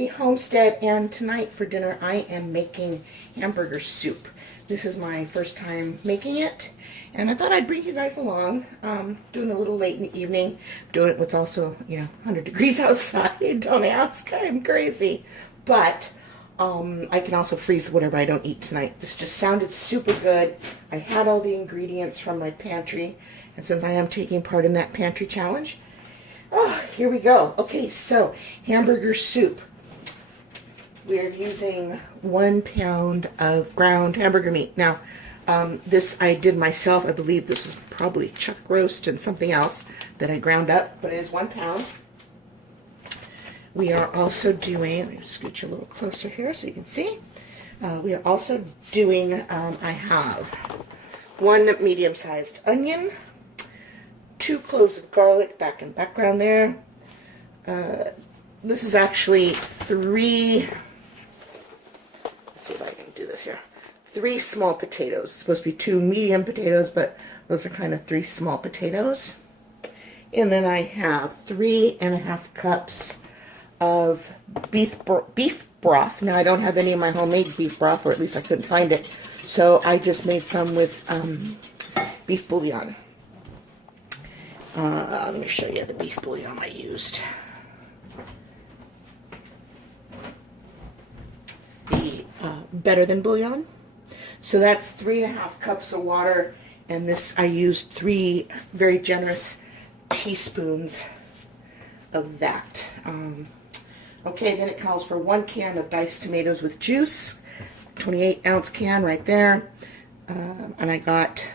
Peggy Homestead, and tonight for dinner I am making hamburger soup. This is my first time making it, and I thought I'd bring you guys along. Doing it a little late in the evening, doing it what's also, 100 degrees outside. Don't ask, I'm crazy. But I can also freeze whatever I don't eat tonight. This just sounded super good. I had all the ingredients from my pantry, and since I am taking part in that pantry challenge, oh, here we go. Okay, so hamburger soup. We're using 1 pound of ground hamburger meat. Now, this I did myself. I believe this is probably chuck roast and something else that I ground up, but it is 1 pound. We are also doing, let me just scoot you a little closer here so you can see. We are also doing, I have 1 medium-sized onion, 2 cloves of garlic back in the background there. This is actually 3, let's see if I can do this here, 3 small potatoes. It's supposed to be 2 medium potatoes, but those are kind of 3 small potatoes. And then I have 3.5 cups of beef broth. Now I don't have any of my homemade beef broth, or at least I couldn't find it, so I just made some with beef bouillon. Let me show you the beef bouillon I used. The Better Than bouillon. So that's 3.5 cups of water, and this I used 3 very generous teaspoons of that. Okay, then it calls for 1 can of diced tomatoes with juice, 28-ounce can right there, and I got.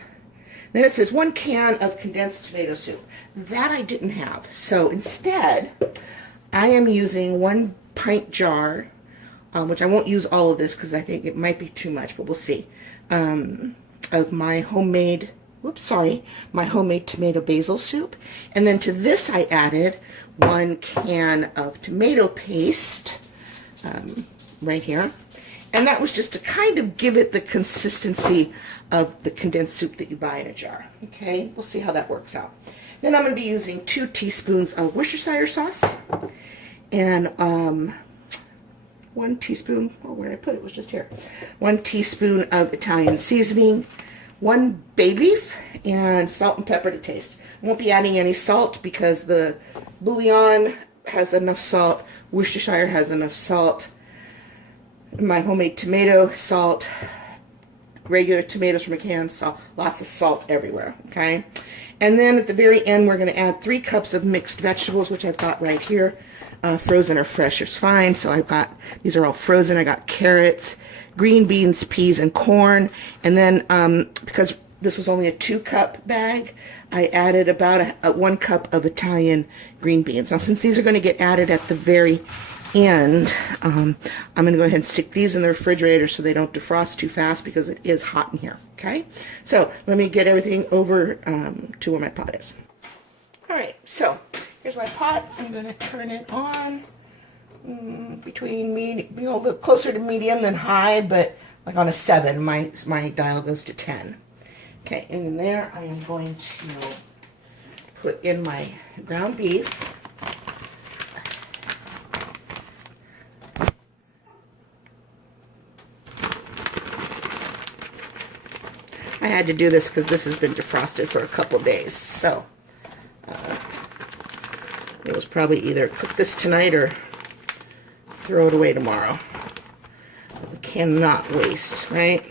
Then it says 1 can of condensed tomato soup. That I didn't have. So instead, I am using 1 pint jar, which I won't use all of this because I think it might be too much, but we'll see, of my homemade, my homemade tomato basil soup. And then to this I added 1 can of tomato paste, right here. And that was just to kind of give it the consistency of the condensed soup that you buy in a jar. Okay, we'll see how that works out. Then I'm going to be using 2 teaspoons of Worcestershire sauce and 1 teaspoon, oh, where did I put it? It was just here. 1 teaspoon of Italian seasoning, 1 bay leaf, and salt and pepper to taste. I won't be adding any salt because the bouillon has enough salt, Worcestershire has enough salt, my homemade tomato, salt, regular tomatoes from a can, salt, lots of salt everywhere, okay? And then at the very end, we're going to add 3 cups of mixed vegetables, which I've got right here. Frozen or fresh is fine, so I've got, these are all frozen. I got carrots, green beans, peas, and corn. And then, because this was only a 2-cup bag, I added about 1 cup of Italian green beans. Now, since these are going to get added at the very end, I'm going to go ahead and stick these in the refrigerator so they don't defrost too fast because it is hot in here. Okay, so let me get everything over to where my pot is. All right, so here's my pot. I'm going to turn it on between a little closer to medium than high, but like on a 7. My dial goes to 10. Okay, and in there I am going to put in my ground beef. I had to do this because this has been defrosted for a couple days, so it was probably either cook this tonight or throw it away tomorrow. We cannot waste, right?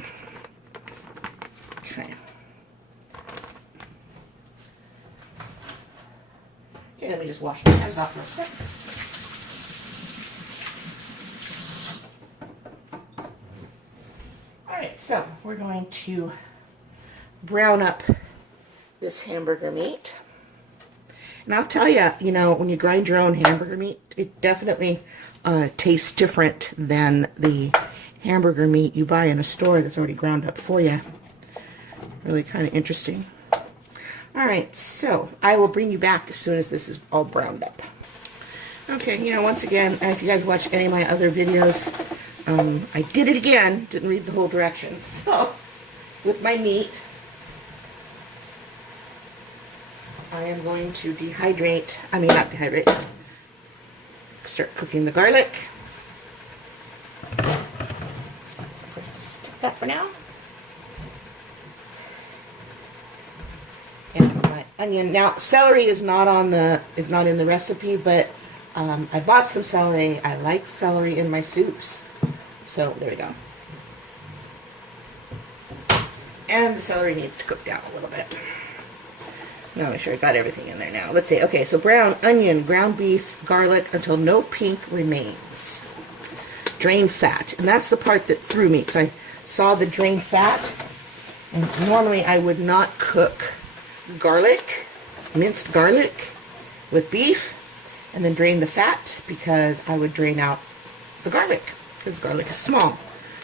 Okay. Okay, let me just wash my hands off real quick. All right, so we're going to brown up this hamburger meat. And I'll tell you, when you grind your own hamburger meat, it definitely tastes different than the hamburger meat you buy in a store that's already ground up for you. Really kind of interesting. All right, so I will bring you back as soon as this is all browned up. Okay, once again, if you guys watch any of my other videos, I did it again, didn't read the whole directions. So, with my meat, I am going to start cooking the garlic. that for now. And my onion. Now, celery is not in the recipe, but I bought some celery. I like celery in my soups. So there we go. And the celery needs to cook down a little bit. Now make sure I got everything in there now. Let's see. Okay, so brown onion, ground beef, garlic until no pink remains. Drain fat. And that's the part that threw me, because I saw the drain fat. And normally I would not cook garlic, minced garlic, with beef, and then drain the fat, because I would drain out the garlic, because garlic is small.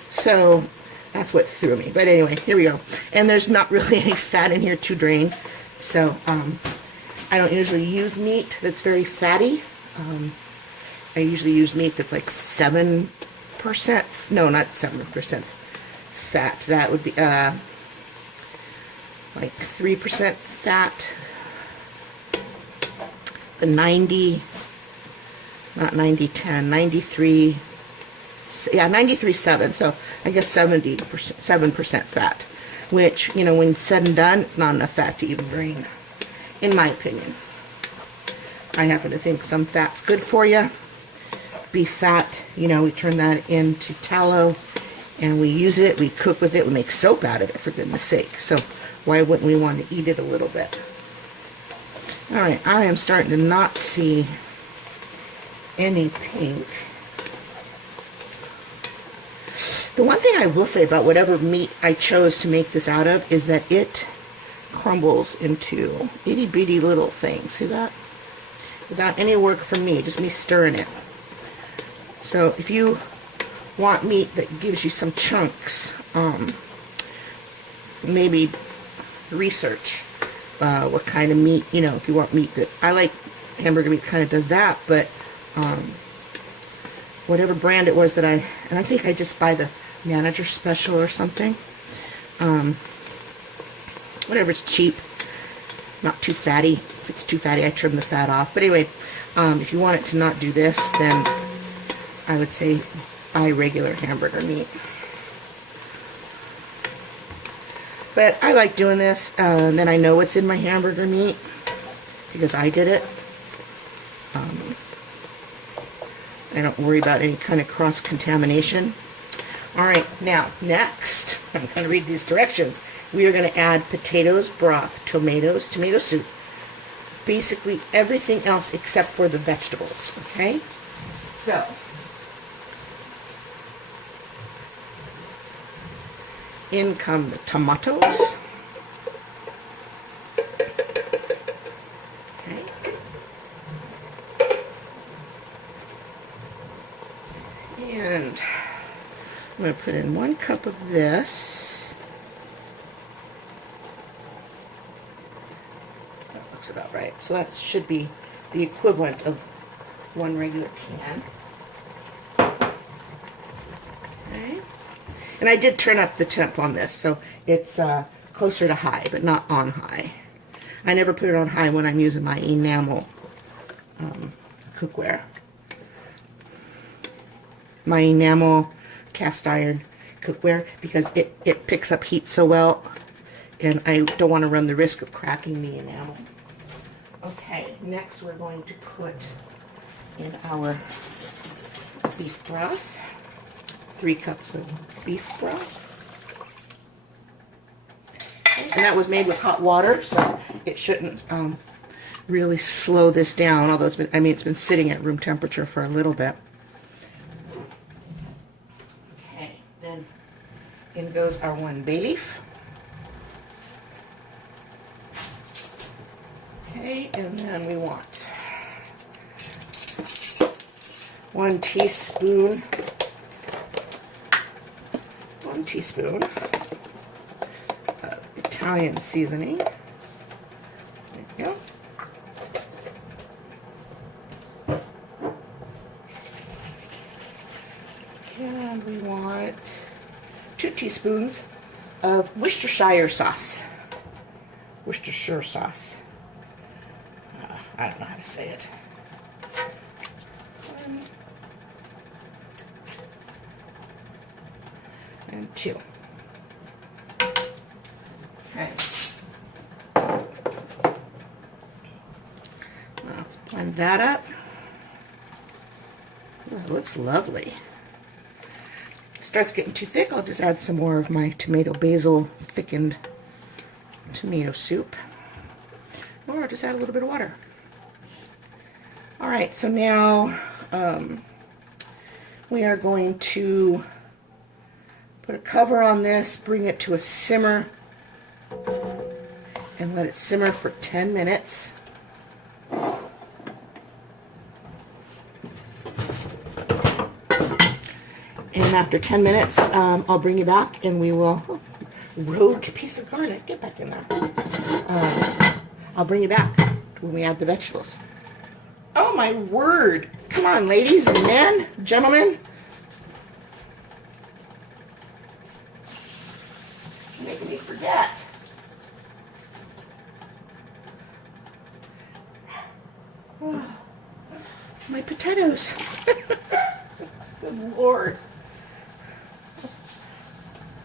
So that's what threw me. But anyway, here we go. And there's not really any fat in here to drain. So I don't usually use meat that's very fatty. I usually use meat that's like 7%, no, not 7% fat. That would be like 3% fat. The 90, not 90-10, 93, yeah, 93.7. So I guess 7% fat. Which, you know, when said and done, it's not enough fat to even drain, in my opinion. I happen to think some fat's good for you. Beef fat, you know, we turn that into tallow, and we use it, we cook with it, we make soap out of it, for goodness sake. So why wouldn't we want to eat it a little bit? Alright, I am starting to not see any pink. The one thing I will say about whatever meat I chose to make this out of is that it crumbles into itty bitty little things. See that? Without any work from me, just me stirring it. So if you want meat that gives you some chunks, maybe research what kind of meat, you know, if you want meat that, I like hamburger meat kind of does that, but whatever brand it was that and I think I just buy the Manager Special or something. Whatever's cheap, not too fatty. If it's too fatty, I trim the fat off. But anyway, if you want it to not do this, then I would say buy regular hamburger meat. But I like doing this, and then I know what's in my hamburger meat because I did it. I don't worry about any kind of cross-contamination. Alright, now, next, I'm going to read these directions. We are going to add potatoes, broth, tomatoes, tomato soup. Basically everything else except for the vegetables, okay? So, in come the tomatoes. Okay. And I'm going to put in 1 cup of this. That looks about right. So that should be the equivalent of 1 regular can. Okay. And I did turn up the temp on this, so it's closer to high, but not on high. I never put it on high when I'm using my enamel cookware. My enamel cast iron cookware, because it picks up heat so well, and I don't want to run the risk of cracking the enamel. Okay, next we're going to put in our beef broth. 3 cups of beef broth. And that was made with hot water, so it shouldn't really slow this down, although it's been sitting at room temperature for a little bit. Okay, then in goes our 1 bay leaf. Okay, and then we want 1 teaspoon of Italian seasoning. There you go. And we want 2 teaspoons of Worcestershire sauce. Worcestershire sauce. I don't know how to say it. 1 and 2. Okay. Let's blend that up. Ooh, it looks lovely. If it starts getting too thick, I'll just add some more of my tomato basil thickened tomato soup. Or just add a little bit of water. Alright, so now we are going to put a cover on this, bring it to a simmer, and let it simmer for 10 minutes. And after 10 minutes, I'll bring you back and we will, oh, rogue piece of garlic, get back in there. I'll bring you back when we add the vegetables. Oh my word! Come on, ladies and men, gentlemen. You're making me forget. Oh, my potatoes. Good Lord.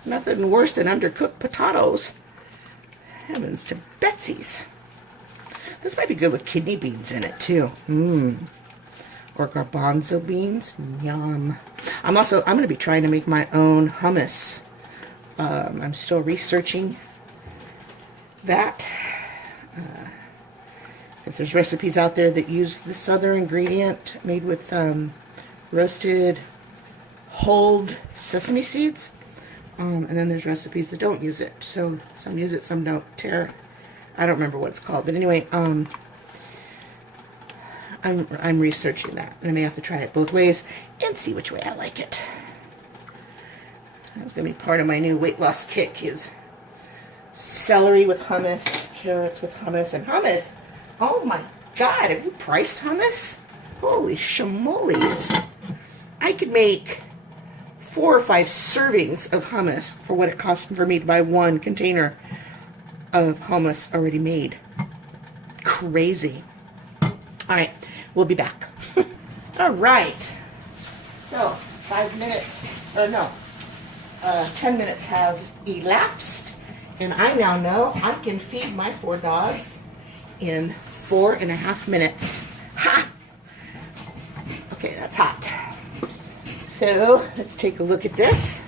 Nothing worse than undercooked potatoes. Heavens to Betsy's. This might be good with kidney beans in it too. Or garbanzo beans. Yum. I'm going to be trying to make my own hummus. I'm still researching that. Because there's recipes out there that use this other ingredient made with roasted whole sesame seeds. And then there's recipes that don't use it. So some use it, some don't. I don't remember what it's called. But anyway, I'm researching that. And I may have to try it both ways and see which way I like it. That's going to be part of my new weight loss kick is celery with hummus, carrots with hummus, and hummus. Oh my God, have you priced hummus? Holy shamoles. I could make 4 or 5 servings of hummus for what it costs for me to buy one container of hummus already made. Crazy. All right, we'll be back. All right. So 5 minutes, or no, 10 minutes have elapsed, and I now know I can feed my 4 dogs in 4.5 minutes. Ha! Okay, that's hot. So let's take a look at this.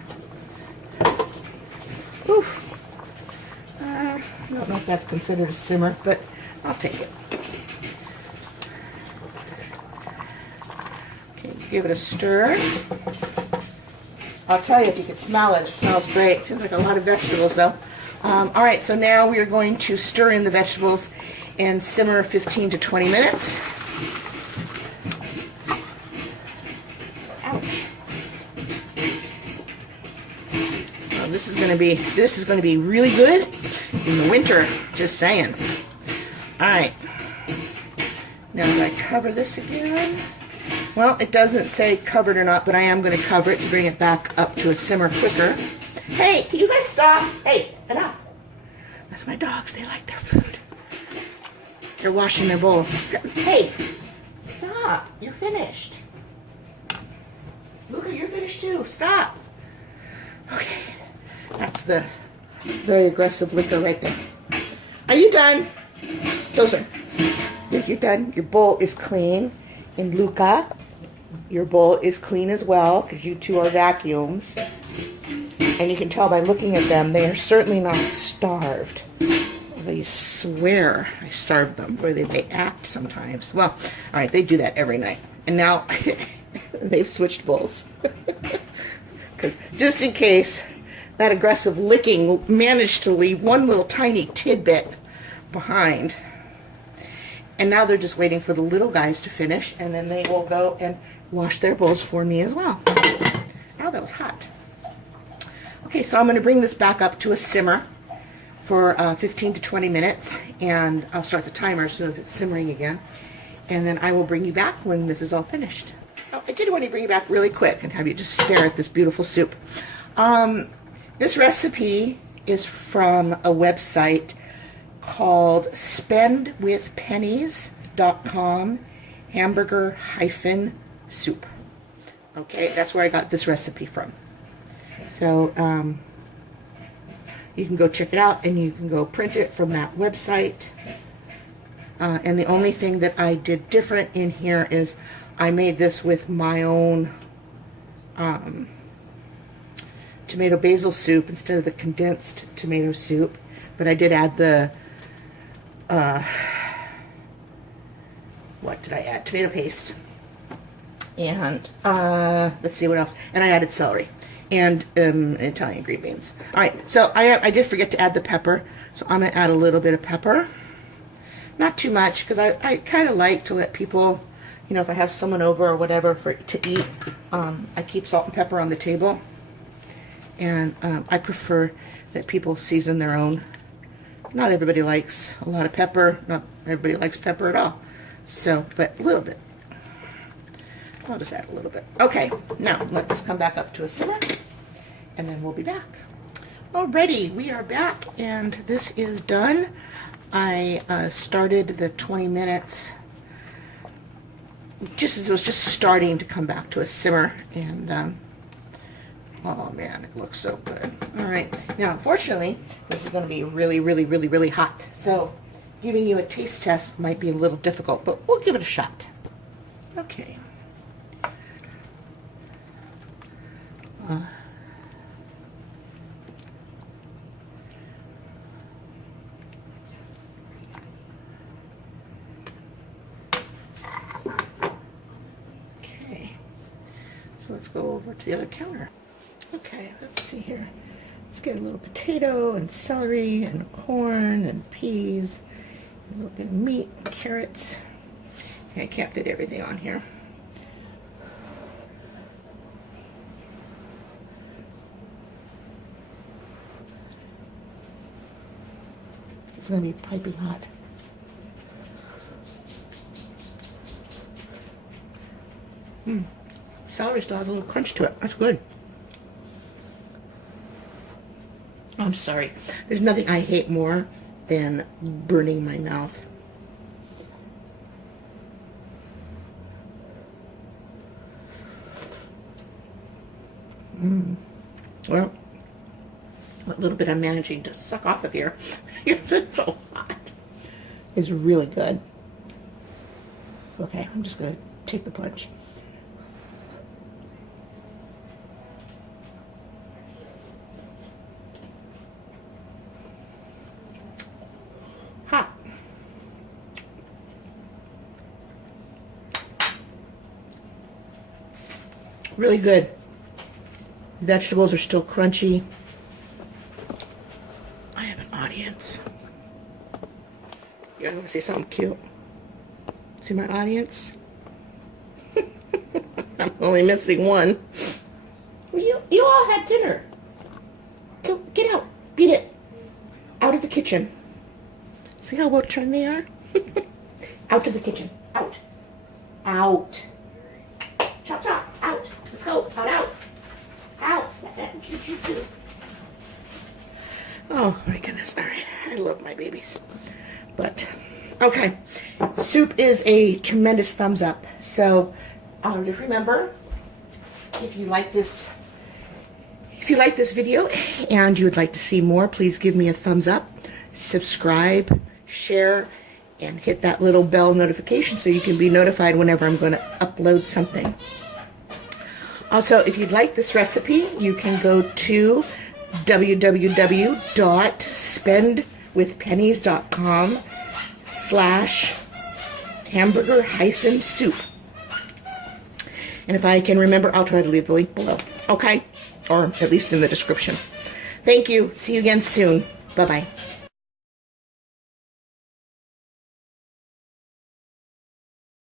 Oof. I don't know if that's considered a simmer, but I'll take it. Okay, give it a stir. I'll tell you, if you can smell it, it smells great. Seems like a lot of vegetables, though. All right, so now we are going to stir in the vegetables and simmer 15 to 20 minutes. This is going to be really good in the winter, just saying. All right. Now do I cover this again? Well, it doesn't say covered or not, but I am going to cover it to bring it back up to a simmer quicker. Hey, can you guys stop? Hey, enough. That's my dogs. They like their food. They're washing their bowls. Hey, stop. You're finished. Luca, you're finished too. Stop. Okay. That's the very aggressive liquor right there. Are you done? Those are. You're done. Your bowl is clean. And Luca, your bowl is clean as well because you two are vacuums. And you can tell by looking at them, they are certainly not starved. They swear I starved them, or they act sometimes. Well, all right, they do that every night. And now they've switched bowls. Just in case that aggressive licking managed to leave one little tiny tidbit behind. And now they're just waiting for the little guys to finish, and then they will go and wash their bowls for me as well. Oh, that was hot. Okay, so I'm going to bring this back up to a simmer for 15 to 20 minutes, and I'll start the timer as soon as it's simmering again. And then I will bring you back when this is all finished. Oh, I did want to bring you back really quick and have you just stare at this beautiful soup. This recipe is from a website called spendwithpennies.com hamburger-soup. Okay, that's where I got this recipe from. So, you can go check it out, and you can go print it from that website. And the only thing that I did different in here is I made this with my own tomato basil soup instead of the condensed tomato soup. But I did add the, what did I add? Tomato paste. And let's see what else. And I added celery and Italian green beans. All right, so I did forget to add the pepper. So I'm going to add a little bit of pepper. Not too much, because I kind of like to let people, you know, if I have someone over or whatever to eat, I keep salt and pepper on the table. And I prefer that people season their own. Not everybody likes a lot of pepper. Not everybody likes pepper at all. So, but a little bit. I'll just add a little bit. Okay, now let this come back up to a simmer, and then we'll be back. Alrighty, we are back, and this is done. I started the 20 minutes just as it was just starting to come back to a simmer, and oh man, it looks so good. All right, now unfortunately this is going to be really hot, so giving you a taste test might be a little difficult, but we'll give it a shot. Okay. So let's go over to the other counter. Okay, let's see here. Let's get a little potato and celery and corn and peas, a little bit of meat, carrots. Okay, I can't fit everything on here. It's going to be piping hot. Celery still has a little crunch to it. That's good. I'm sorry. There's nothing I hate more than burning my mouth. Well, what little bit I'm managing to suck off of here, because it's so hot, is really good. Okay, I'm just going to take the plunge. Hot. Really good. Vegetables are still crunchy. I have an audience. You guys want to see something cute? See my audience? I'm only missing one. Well, you all had dinner. So get out. Beat it. Out of the kitchen. See how well trained they are? Out to the kitchen. Out. Out. Chop, chop. Out. Let's go. Out, out. Out. That will get you too. Oh my goodness. All right. I love my babies. But, okay. Soup is a tremendous thumbs up. So, just remember, if you like this video and you would like to see more, please give me a thumbs up, subscribe, share, and hit that little bell notification so you can be notified whenever I'm going to upload something. Also, if you'd like this recipe, you can go to www.spendwithpennies.com/hamburger-soup. And if I can remember, I'll try to leave the link below. Okay? Or at least in the description. Thank you. See you again soon. Bye-bye.